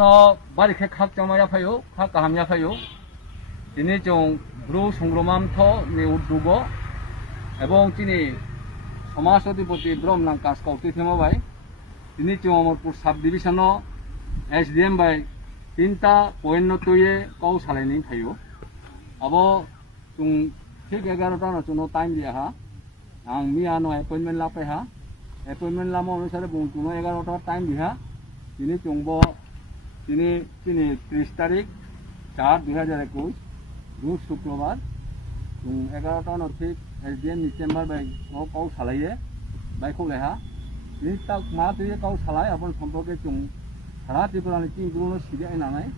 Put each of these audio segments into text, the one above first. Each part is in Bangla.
no bari khe khak chamaya phayo khak kahamya phayo tini chong bru sungromam tho ni udugo ebong tini সমাজ অধিপতি ব্রহ্ম নাম কাজ করতে থেমো ভাই তিনি চং অমরপুর সাব ডিভিশন SDM ভাই তিনটা পয়েন্ট তৈয়ে কৌ সালাইনি ফাইও আবো চুং ঠিক 11টা না চুনো টাইম দিয়া হা আং মিয়া নো অ্যাপয়েন্টমেন্ট লাপাই হা অ্যাপয়েন্টমেন্ট লামো অনুসারে বুং চুনো 11টা টাইম দিহা তিনি চংবো তিনি 30 তারিখ 4 2021 রোজ শুক্রবার 11টা না ঠিক SDM ni chamber bai ngo kau salaiye bai khou lai ha ni tak ma tu ye kau salai apon somporke chung sara tripura ni tin guru no sidi ai na nai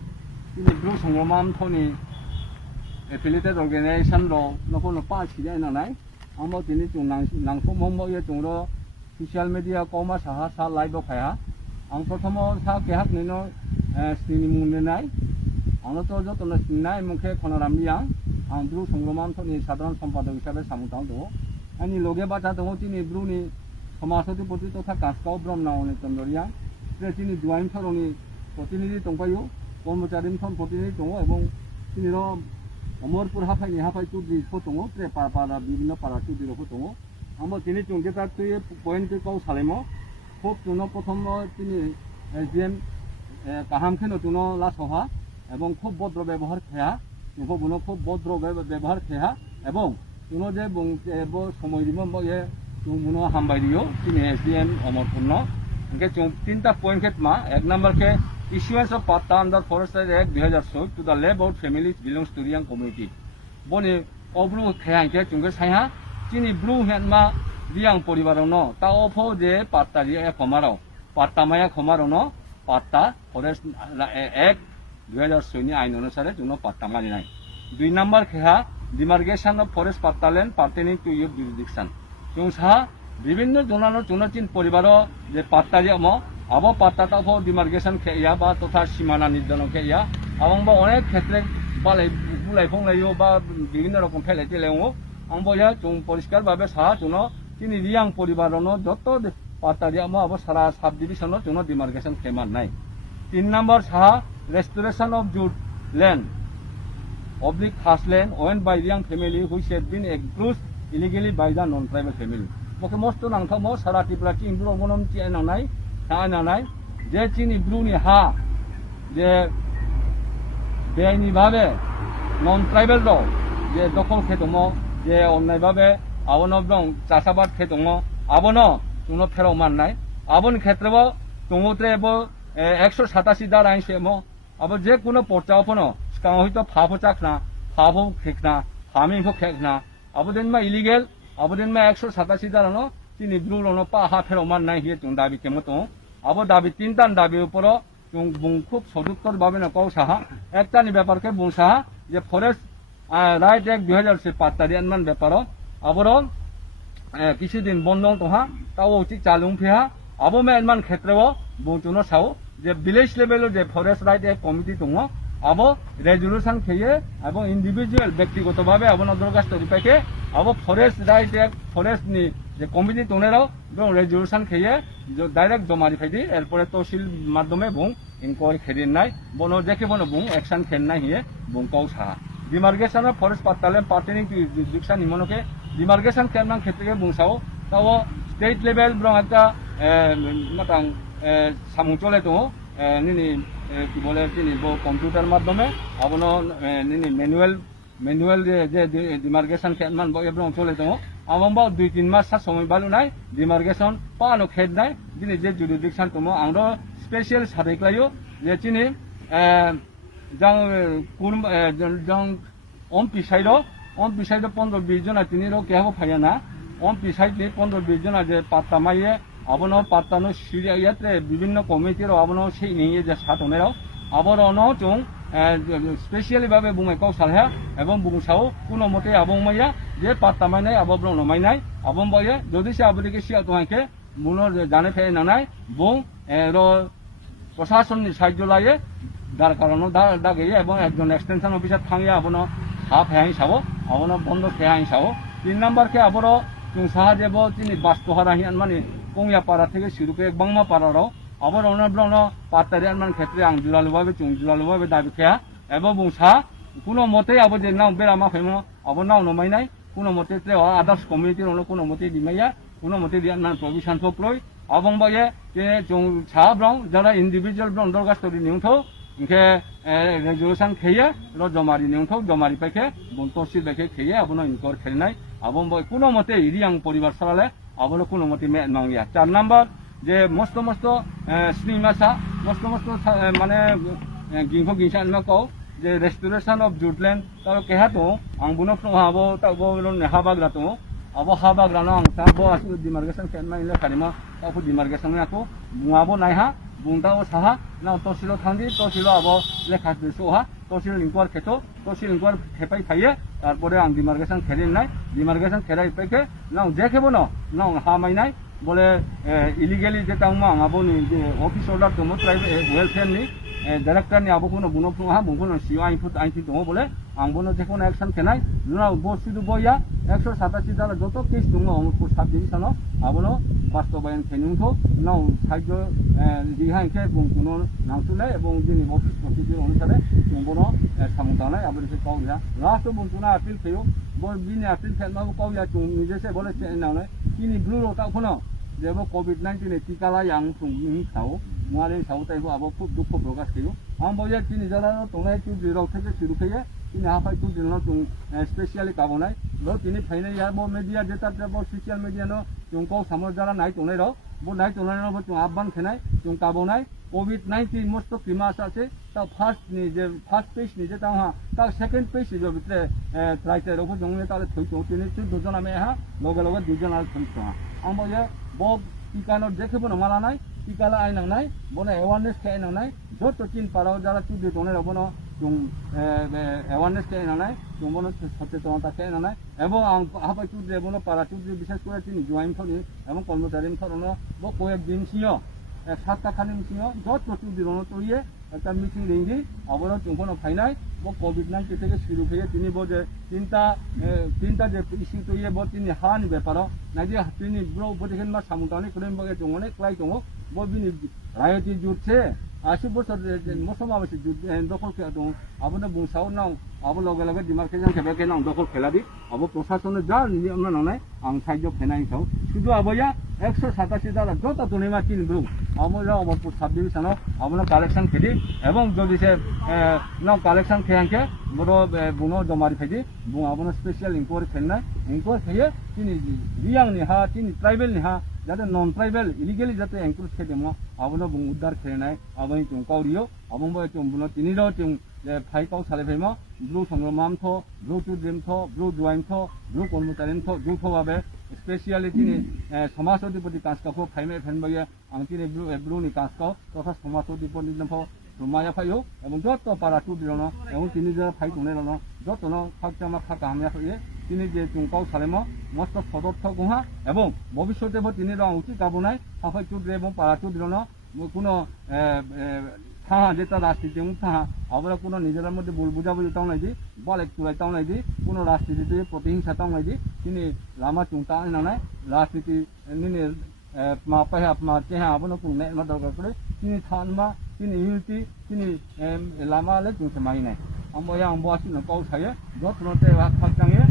ni guru songromam thoni affiliated organization ro no ko no pa sidi ai na nai amo tini chung nang so mom mo ye chung ro social media ko ma saha sa live khai ha ang prothomo sa ke hak ni no sini mun ne nai ang to jo to no sinai mukhe khonoram yang ang bru songromam thoni সাধারণ সম্পাদক হিসাবে সামুতাও দো ani loge bacha dong tini bru ni সমাজতি প্রতি তথা কাজকাও ব্রহ্ম নাওনি চন্দ্রিয়া তিনি দুয়াইন থরনি প্রতিনিধি দংপায়ো কর্মচারী থন প্রতিনিধি দङ এবং তিনি র অমরপুর হাফাইনি হাফাই তুদি ফতङ প্রে পারা বিভিন্ন পারা তুদি র ফতङ আমো তিনি চংকে তার তুই পয়েন্ট কাও সালেমো খুব তুনো প্রথম তিনি SDM কাহামখেন তুনো লাসহা এবং খুব ভদ্র ব্যবহার খেয়া तुमको बुनो खूब भद्र व्यवहार खेहा एवं तुनो जे बुंबो समय दिबो मये तुम बुनो हामबाय दियो तिनि SDM अमरपुर न इनके चुं तीनटा पॉइंट खेतमा एक नंबर के issuance of patta under forest act 2006 to the labout families belongs to the young community boni oblu khaya ke chungge saha chini blue hand ma riang poribarong no ta opho je patta ri khomaro patta maya khomaro no patta forest act 2006 নি আইন অনুসারে কোনো পাত্তা মানি নাই 2 নাম্বার খেহা ডিমার্কেশন অফ ফরেস্ট পাত্তা land pertaining to your jurisdiction जों साहा বিভিন্ন জনানো চুনচিন পরিবার যে পাত্তা যেম আবো পাত্তাটা ফ ডিমার্কেশন খেয়া বা তথা সীমানা নির্ধারণ খেয়া এবং বা অনেক ক্ষেত্রে বালাই বুলাই ফংলাইও বা বিভিন্ন রকম ফেলে দিলেও আংবো ইয়া जों পরিষ্কার ভাবে সাহা চুনো তিনি রিয়াং পরিবারনো যত পাত্তা যেম আবো সারা সাব ডিভিশন চুনো ডিমার্কেশন খেমান নাই 3 number Saha restoration of jute land oblique khas land owned by the young family which had been encroached illegally by the non-tribal family. Moke mosto nang thamo sara tipra chi imbro monom chi nanai ta nanai je chini bruni ha je beini bhabe non-tribal ro je dokol khetomo je onnai bhabe abono brong chasabad khetomo abono tuno phero man nai abon khetrebo tungotre bo 187 ধারা আইন সেমো আবার যে কোনো পর্চা ওপনো স্কাং হইতো ফাফো চাকনা ফাফো খেকনা ফামিংফো খেকনা আবদিন মা ইলিগেল আবদিন মা 187 ধারা নো তিনি ব্রুলনো পা হা ফেরো মান নাই হিয়ে তুং দাবি কেমতো আবো দাবি তিনটান দাবি উপর তুং বুং খুব সদুত্তর ভাবে না কও সাহা একটানি ব্যাপারকে বুং সাহা যে ফরেস্ট রাইট অ্যাক্ট 2000 পাত্তা দিয়ানমান ব্যাপার আবর কিছুদিন বন্ধ তোহা তাও ঠিক চালুং ফিহা আবো মেনমান ক্ষেত্রেও বুংচুনো সাও যে ভিলেজ লেভেল যে ফরেস্ট রাইট এক কমিটি দङ আবো রেজুলেশন খেয়ে এবং ইন্ডিভিজুয়াল ব্যক্তিগতভাবে আবো দরখাস্ত রিপাকে আবো ফরেস্ট রাইট এক ফরেস্ট নি যে কমিটি দনেরাও এবং রেজুলেশন খেয়ে ডাইরেক্ট জমা রিপাইদি এরপরে তহসিল মাধ্যমে বুং ইনকোয়ারি খেদিন নাই বনো দেখে বনো বুং অ্যাকশন খেন নাই হিয়ে বুং কও সাহা ডিমার্কেশন অফ ফরেস্ট পাত্তালেন পার্টেনিং টু জুরিডিকশন নিমনকে ডিমার্কেশন খেলনাং ক্ষেত্রে বুংসাও তাও স্টেট লেভেল ব্রং একটা মাতাং সামুং চলে তো নিনি কি বলে তিনি কম্পিউটার মাধ্যমে আবনো নিনি ম্যানুয়াল যে ডিমার্কেশন খেলমান এবং চলে তো আমবাও 2-3 মাস সময় বালু নাই ডিমার্কেশন পানো খেদ নাই দিনে যে জুরিডিকশন তো আংরো স্পেশাল সারেক্লাইও যে চিনি জং কুন জং অম পিসাইড 15-20 জনা তিনিরো কেহাবো ফাইয়ানা অম পিসাইড 15-20 জনা যে পাত্তা মাইয়ে আবনো পাত্তানো সিরিয়া ইয়াতে বিভিন্ন কমিটির আবনো সেই নিয়ে যে সাতনেরাও আবরনো চং স্পেশালি ভাবে বুমাই কও সালহা এবং বুংসাও কোনো মতে আবং মাইয়া যে পাত্তা মাইনাই আবব্রং নমাইনাই আবং বয়ে যদি সে আবদিকে সিয়া তোহাইকে মুনো জানে ফে নানাই বুং র প্রশাসননি সাহায্য লাগে দার কারণে দাগে এবং একজন এক্সটেনশন অফিসার থাঙ্গিয়া আবনো হাফ হ্যাং সাবো আবনো বন্ধ খেহাং সাবো 3 নাম্বার কে আবরো जों साहा जेबो दिनै बास्तहारा हियान माने गंया पारा থেকে শুরু করে বাংমা পারারাও আবার অন্য ব্রণ পাতারি আনমান ক্ষেত্রে আং জুলালুভাবে চুং জুলালুভাবে দাবি খেয়া এবং বুংসা কোনো মতেই আবার যে নাও বেরামা ফেমো আবার নাও নমাইনাই কোনো মতে আদার্স কমিউনিটির অন্য কোনো মতে দিমাইয়া কোনো মতে দিয়ে আনমান provision প্রয় abang baye je jong cha brong jara individual brong dorga story nyungtho inke resolution kheye ro jomari nyungtho jomari pekhe bon torsil bekhe kheye abono inkor khelnai abang boy kuno mote iriang poribar sarale abono kuno mote me nangya 4 number je mosto srimasa mosto mane gingho ginsan ma ko je restoration of jutland ta keha to angbuno pro habo ta bo ne habagra to abo habagra no ang ta bo asu demarcation kenma ile karima ta fu demarcation na ko bungabo nai ha bungta o saha na tosilo thandi tosilo abo lekha diso ha tosil lingkwar kheto tosil lingkwar khepai phaiye tarpore ang demarcation kherin nai demarcation kherai peke na dekhebo no na ha mai nai bole illegally je tangma abo ni office order to mo private welfare ni director ni abo kono buno ha buno siwa ain phut ain thi to bole ang bono je kono action khenai na bo sidu boya 187 dala joto case dungo ompur sub division abono বাস্তবায়ন খেনুংথো নাও সাহায্য রিহাই কে বুংকুনো নাংসুলে এবং যিনি অফিস প্রসিডিউর অনুসারে বুংবনো সামুতানাই আবরিসে কাউয়া লাস্ট বুংকুনা আপিল খেয়ো বল বিনি আপিল খেলমাবো কাউয়া চুং নিজেসে বলে নাওনে কিনি ব্লুরো তাখনো যেবো কোভিড-19 এ টিকা লাই আং ফুংনি খাও মুয়ারে সাউতাইবো আবো খুব দুঃখ প্রকাশ খেয়ো আম বয়া তিনি যারা তোনাই চু জিরাও থেকে শুরু খেয়ে তিনি হাফাই চু দিন চুং স্পেশালি কাবনাই লো তিনি ফাইনে ইয়াবো মিডিয়া যেটা দেবো সোশ্যাল মিডিয়া নো চুংকো সামর যারা নাই তোনাই র বো নাই তোনাই র চুং আহ্বান খেনাই চুং কাবনাই কোভিড-19 মস্ত ক্রিমাস আছে তা ফার্স্ট নি যে ফার্স্ট পেজ নি যে তা তা সেকেন্ড পেজ যে ভিতরে ট্রাইটার ওপর জংলে তালে থই তো তিনি দুজন আমি হা লগে লগে দুজন আর থই তো আম বয়া বো টিকানো দেখেবো না মালা নাই টিকালা আই নাংনাই বনে অ্যাওয়ারনেস খেয়ে নাংনাই যত চিন পারাও যারা চুদি তোনের বনো চুং অ্যাওয়ারনেস খেয়ে নাংনাই চুং বনো সচেতনতা খেয়ে নাংনাই এবং হাবাই চুদি বনো পারা চুদি বিশেষ করে তিনি জয়েন থনি এবং কর্মচারী থরনো বো কয়েকদিন সিও 7টা খানি সিও যত চুদি রনো তইয়ে একটা মিটিং রেঙ্গি আবারও চুংকোনো ফাইনাই বো কোভিড-19 থেকে শুরু হয়ে তিনি বো যে তিনটা যে ইস্যু তৈয়ে বো তিনি হানি ব্যাপারও নাই যে তিনি ব্রো বদিখেন মা সামুতানি করেন বগে চুং অনেক ক্লাই চুং বো বিনি রায়তি জুটছে 80 বছর মসমা বেশি দখল খেলা দং আবনো বুংসাও নাও আবো লগে লগে ডিমার্কেশন খেবেকে নাও দখল খেলাবি আবো প্রশাসনে যা নিয়ম না নাই আং সাহায্য ফেনাই খাও শুধু আবয়া 187 দালা যত তোনেমা তিন গ্রুপ আমরা অমরপুর সাব ডিভিশন আমরা কালেকশন খেদি এবং যদি সে নাও কালেকশন খেয়াকে বড় বুনো জমারি ফেদি বুং আবনো স্পেশাল ইনকোয়ারি ফেননাই ইনকোয়ারি খেয়ে তিনি রিয়াং নি হা তিনি ট্রাইবেল নি হা যাতে নন ট্রাইবেল ইলিগেলি যাতে এনক্রুজ খেদেমো আবনো বুং উদ্ধার খেনাই আবনি চুং কাউরিও আবংবো চুং বুনো তিনিরো চুং যে ফাই কাউ সালেফেমো ব্লু সংগ্রামামথ ব্লু টুদ্রিমথ ব্লু জয়েন্থ ব্লু কর্মচারীমথ যৌথভাবে স্পেশালি তিনি সমাজ অধিপতি কাজকাখো ফাইমে ফেনবয়ে আং তিনি ব্লুনি কাজকাও তথা সমাজ অধিপতি নফ রুমায়া ফাইও এবং যত পারা টুদ্রিরনো এবং তিনি যারা ফাই টুনেরনো যতনো ফাকজামা ফাকা হামিয়া হয়ে তিনি যে চুংকাও সালেমো মস্ত সদর্থ গুহা এবং ভবিষ্যতে তিনি রং উচিত কাবনাই হাফাই টুদ্রে এবং পারা টুদ্রিরনো কোনো থাহা যেটা রাজনীতি থাহা আমরা কোনো নিজের মধ্যে ভুল বুঝাবুঝি তাও নাই দি বল একটু তাও নাই দি কোনো রাজনীতিতে প্রতিহিংসা তাও নাই দি তিনি লামা চুংতা নাই রাজনীতি নিনে মা পাহে মা চেহা আবনো কোনো মা দরকার করে তিনি থানমা তিনি ইউটি তিনি লামা লে চুংসে মাই নাই আমরা আমবো আসিনো কাউ ছায়ে যত্নতে খাকজাঙে